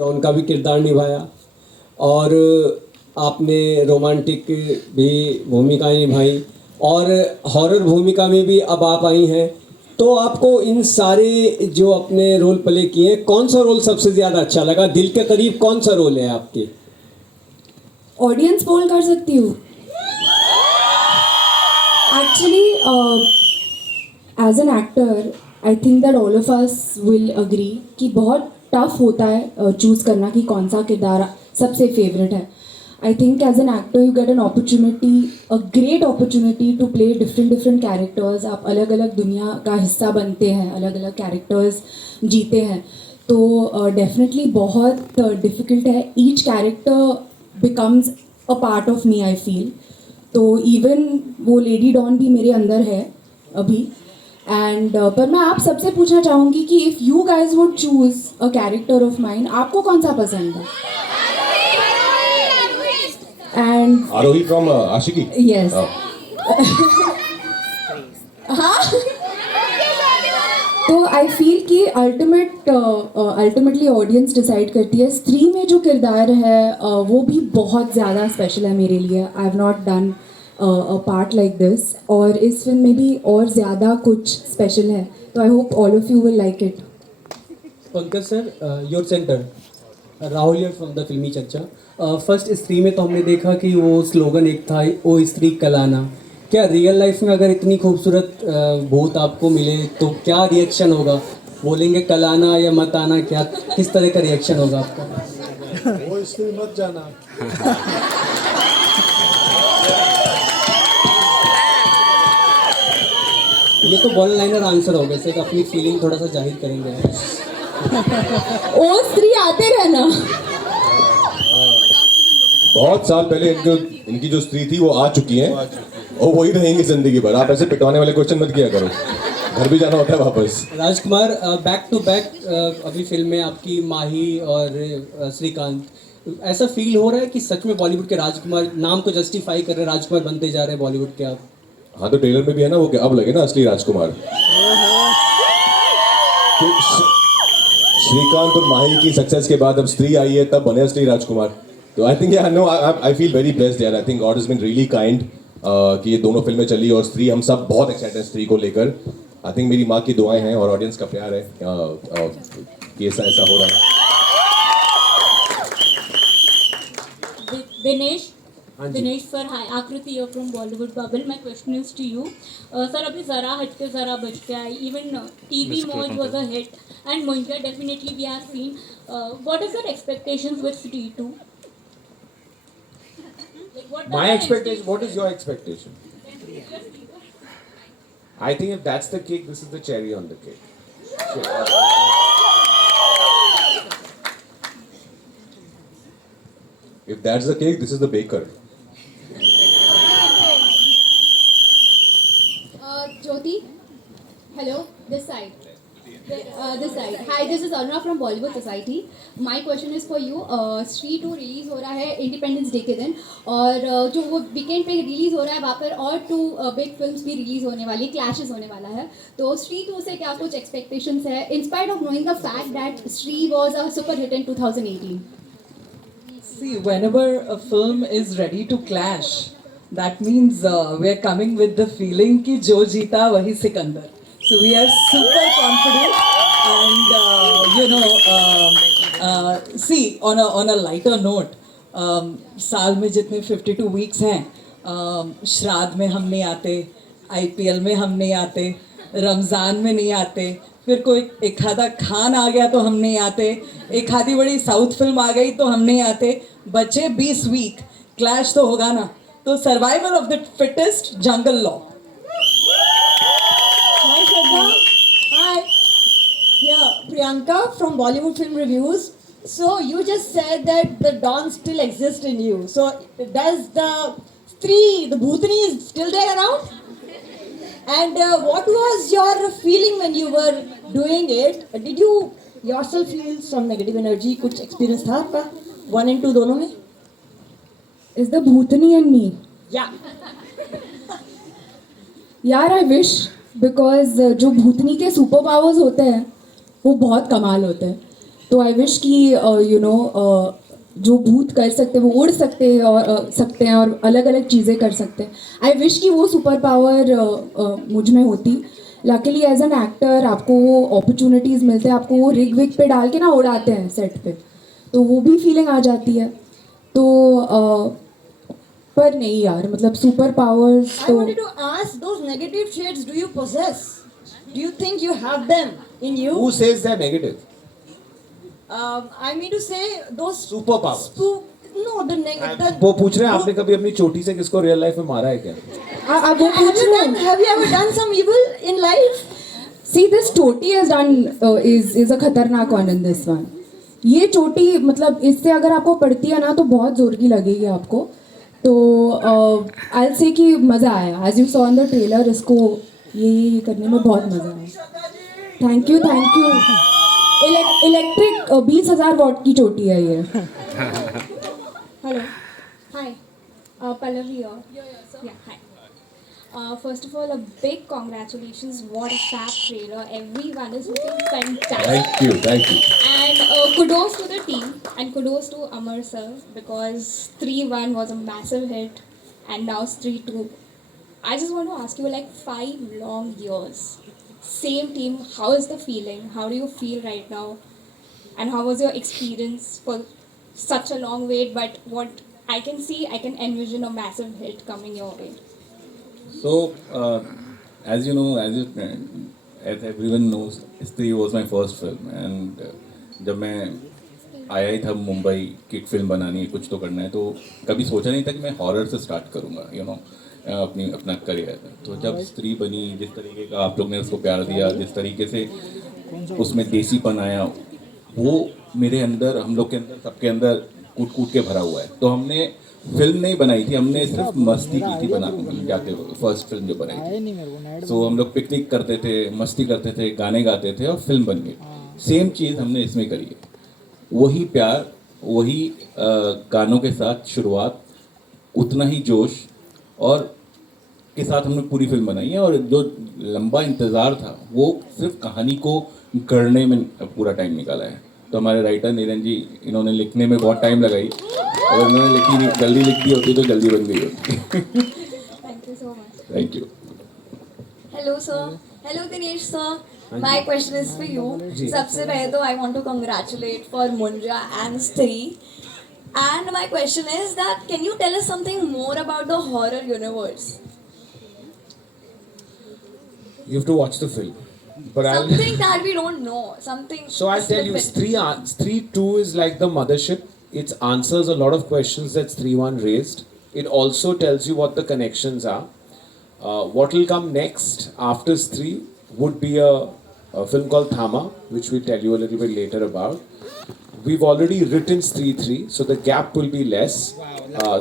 उनका भी किरदार निभाया और आपने रोमांटिक भी भूमिकाएं निभाई और हॉरर भूमिका में भी अब आप आई हैं। तो आपको इन सारे जो अपने रोल प्ले किए कौन सा रोल सबसे ज़्यादा अच्छा लगा, दिल के करीब कौन सा रोल है आपके? ऑडियंस पोल कर सकती हूँ। Actually as an actor I think that all of us will agree कि बहुत टफ होता है चूज़ करना कि कौन सा किरदार सबसे फेवरेट है। I think as an actor you get an opportunity, a great opportunity to play different characters. आप अलग अलग दुनिया का हिस्सा बनते हैं, अलग अलग कैरेक्टर्स जीते हैं, तो डेफिनेटली बहुत डिफ़िकल्ट है। Each character becomes a part of me I feel. तो इवन वो लेडी डॉन भी मेरे अंदर है अभी। एंड पर मैं आप सबसे पूछना चाहूँगी कि if you guys would choose a character of mine, आपको कौन सा पसंद है? And Arohi from Aashiqui. Yes. हाँ। तो आई फील कि अल्टीमेटली ऑडियंस डिसाइड करती है। स्त्री में जो किरदार है वो भी बहुत ज़्यादा स्पेशल है मेरे लिए। I have not done a part like this, और इस फिल्म में भी और ज़्यादा कुछ स्पेशल है। तो I hope all of you will like it. Pankaj sir, your centre Rahul here from the फिल्मी चर्चा। फर्स्ट स्त्री में तो हमने देखा कि वो स्लोगन एक था, ओ स्त्री कलाना। क्या रियल लाइफ में अगर इतनी खूबसूरत भूत आपको मिले तो क्या रिएक्शन होगा? बोलेंगे कलाना या मत आना, क्या किस तरह का रिएक्शन होगा आपका? वो स्त्री मत जाना। ये तो वन लाइनर आंसर हो गया सर, अपनी फीलिंग थोड़ा सा जाहिर करेंगे। ओ स्त्री आते रहना। बहुत साल पहले इनकी जो स्त्री थी वो आ चुकी हैं और वही रहेंगी जिंदगी भर। आप ऐसे पिटवाने वाले क्वेश्चन मत किया करो, घर भी जाना होता है वापस। राजकुमार, बैक टू बैक अभी फिल्म में आपकी माही और श्रीकांत, ऐसा फील हो रहा है कि सच में बॉलीवुड के राजकुमार नाम को जस्टिफाई कर रहे हैं, राजकुमार बनते जा रहे हैं बॉलीवुड के आप? हाँ, तो ट्रेलर में भी है ना वो, अब लगे ना असली राजकुमार। तो श्रीकांत और माही की सक्सेस के बाद अब स्त्री आई है, तब बने असली राजकुमार। तो I think no, I feel very blessed यार। I think god has been really kind कि ये दोनों फिल्में चली और स्त्री, हम सब बहुत एक्साइटेड हैं स्त्री को लेकर। आई थिंक मेरी माँ की दुआएं हैं और ऑडियंस का प्यार है कि ऐसा ऐसा हो रहा है। दिनेश सर, हाय, आकृति here from Bollywood Bubble. My question is to you. Sir, अभी ज़रा हटके ज़रा बचके आई, even TV Moj was a hit, and Moinka definitely we have seen. What is your expectations with Stree 2? Like, what My expectation. What is your expectation? I think if that's the cake, this is the cherry on the cake. If that's the cake, this is the baker. Jyoti, hello, this side. This side. Hi, this is Aruna from Bollywood Society. My question is for you. Stree 2 release हो रहा है independence day के दिन, और जो वो weekend पे release हो रहा है वहाँ पर और 2 बिग फिल्म्स भी रिलीज़ होने वाली, क्लैशेस होने वाला है। तो Stree 2 से क्या कुछ एक्सपेक्टेशंस है, in spite of knowing the fact that Stree was a super hit in 2018? See, whenever a film is ready to clash, that means we're coming with the feeling कि जो जीता वही Sikandar. So we are super confident, and see, on a lighter note, साल में जितने 52 weeks हैं, श्राद्ध में हम नहीं आते, IPL में हम नहीं आते, रमज़ान में नहीं आते, फिर कोई एक आधा खान आ गया तो हम नहीं आते, एक आधी बड़ी साउथ फिल्म आ गई तो हम नहीं आते, बचे 20 वीक, क्लैश तो होगा ना। तो survival of the fittest, jungle law. Hi Shraddha. Hi. Here, Priyanka from Bollywood Film Reviews. So you just said that the Don still exists in you. So does the Bhutani is still there around? And what was your feeling when you were doing it? Did you yourself feel some negative energy? कुछ experience था आपका 1 and 2 दोनों में? Is the Bhutani and me? Yeah. यार I wish, because जो भूतनी के super powers होते हैं वो बहुत कमाल होते हैं। तो आई विश कि यू नो जो भूत कर सकते हैं वो उड़ सकते हैं और सकते हैं और अलग अलग चीज़ें कर सकते हैं. आई विश कि वो सुपर पावर मुझ में होती. लकीली एज एन एक्टर आपको वो अपॉर्चुनिटीज़ मिलते हैं, आपको वो रिग विग पे डाल के ना उड़ाते हैं सेट पे, तो वो भी फीलिंग आ जाती है. तो पर नहीं यार, मतलब सुपर पावर्स I तो wanted to ask, those negative shades, do you possess? Do you think you have them in you? Who says they're negative? I mean to say those Superpowers. No, the negative. वो पूछ रहे हैं आपने कभी अपनी चोटी से किसको रियल लाइफ में मारा है क्या? वो पूछ रहे हैं. Have you ever done some evil in life? See, this चोटी has done is a खतरनाक one in this one. ये चोटी मतलब इससे अगर आपको पड़ती है ना तो बहुत जोर की लगेगी आपको. तो I'll say कि मज़ा आया. As you saw in the trailer, इसको ये करने में बहुत मज़ा आया. Thank you. इलेक्ट्रिक 20,000 वॉट की चोटी है ये. Hello. Hi. Pallavi here. Yeah, hi. First of all, a big congratulations. What a fab trailer. Everyone is looking fantastic. Thank you. And kudos to the team and kudos to Amar sir because 3-1 was a massive hit and now it's 3-2. I just want to ask you, like 5 long years, same team, how is the feeling? How do you feel right now? And how was your experience for such a long wait? But what I can see, I can envision a massive hit coming your way. So, as you know, as everyone knows, Stree was my first film, and जब मैं आया ही था मुंबई की एक film बनानी है, कुछ तो करना है, तो कभी सोचा नहीं था कि मैं हॉरर से स्टार्ट करूँगा, अपना करियर. तो जब स्त्री बनी, जिस तरीके का आप लोग ने उसको प्यार दिया, जिस तरीके से उसमें देसीपन आया, वो मेरे अंदर, हम लोग के अंदर, सबके अंदर कूट कूट के भरा हुआ है. तो हमने फिल्म नहीं बनाई थी, हमने सिर्फ मस्ती की थी जाते हुए. फर्स्ट फिल्म जो बनाई थी, तो हम लोग पिकनिक करते थे, मस्ती करते थे, गाने गाते थे और फिल्म बन गई. सेम चीज़ हमने इसमें करी है. वही प्यार, वही गानों के साथ शुरुआत, उतना ही जोश और के साथ हमने पूरी फिल्म बनाई है. और जो लंबा इंतज़ार था वो सिर्फ कहानी को गढ़ने में पूरा टाइम निकाला है. तो हमारे राइटर नीरन जी, इन्होंने लिखने में बहुत टाइम लगाई, और उन्होंने लिखी नहीं, जल्दी लिखती होती तो जल्दी बन गई होती. Thank you so much. Thank you. Hello sir. Hello Dinesh sir. My question is for you. सबसे पहले तो I want to congratulate for Munja and Stree. And my question is that can you tell us something more about the horror universe? You have to watch the film. But Something that we don't know. Something. So I'll tell you, Stree 2 is like the mothership. It answers a lot of questions that Stree 1 raised. It also tells you what the connections are. What will come next after Stree would be a film called Thama, which we'll tell you a little bit later about. We've already written Stree 3, so the gap will be less.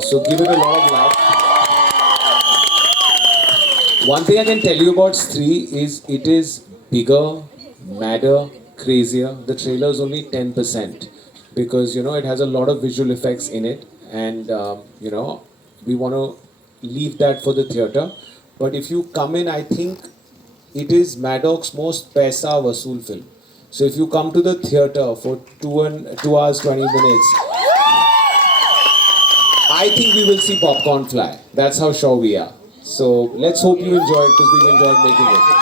So give it a lot of love. One thing I can tell you about Stree is it is bigger, madder, crazier. The trailer is only 10% because it has a lot of visual effects in it, and we want to leave that for the theatre. But if you come in, I think it is Maddox's most paisa vasool film. So if you come to the theatre for 2 hours 20 minutes, I think we will see popcorn fly. That's how sure we are. So let's hope you enjoy it because we've enjoyed making it.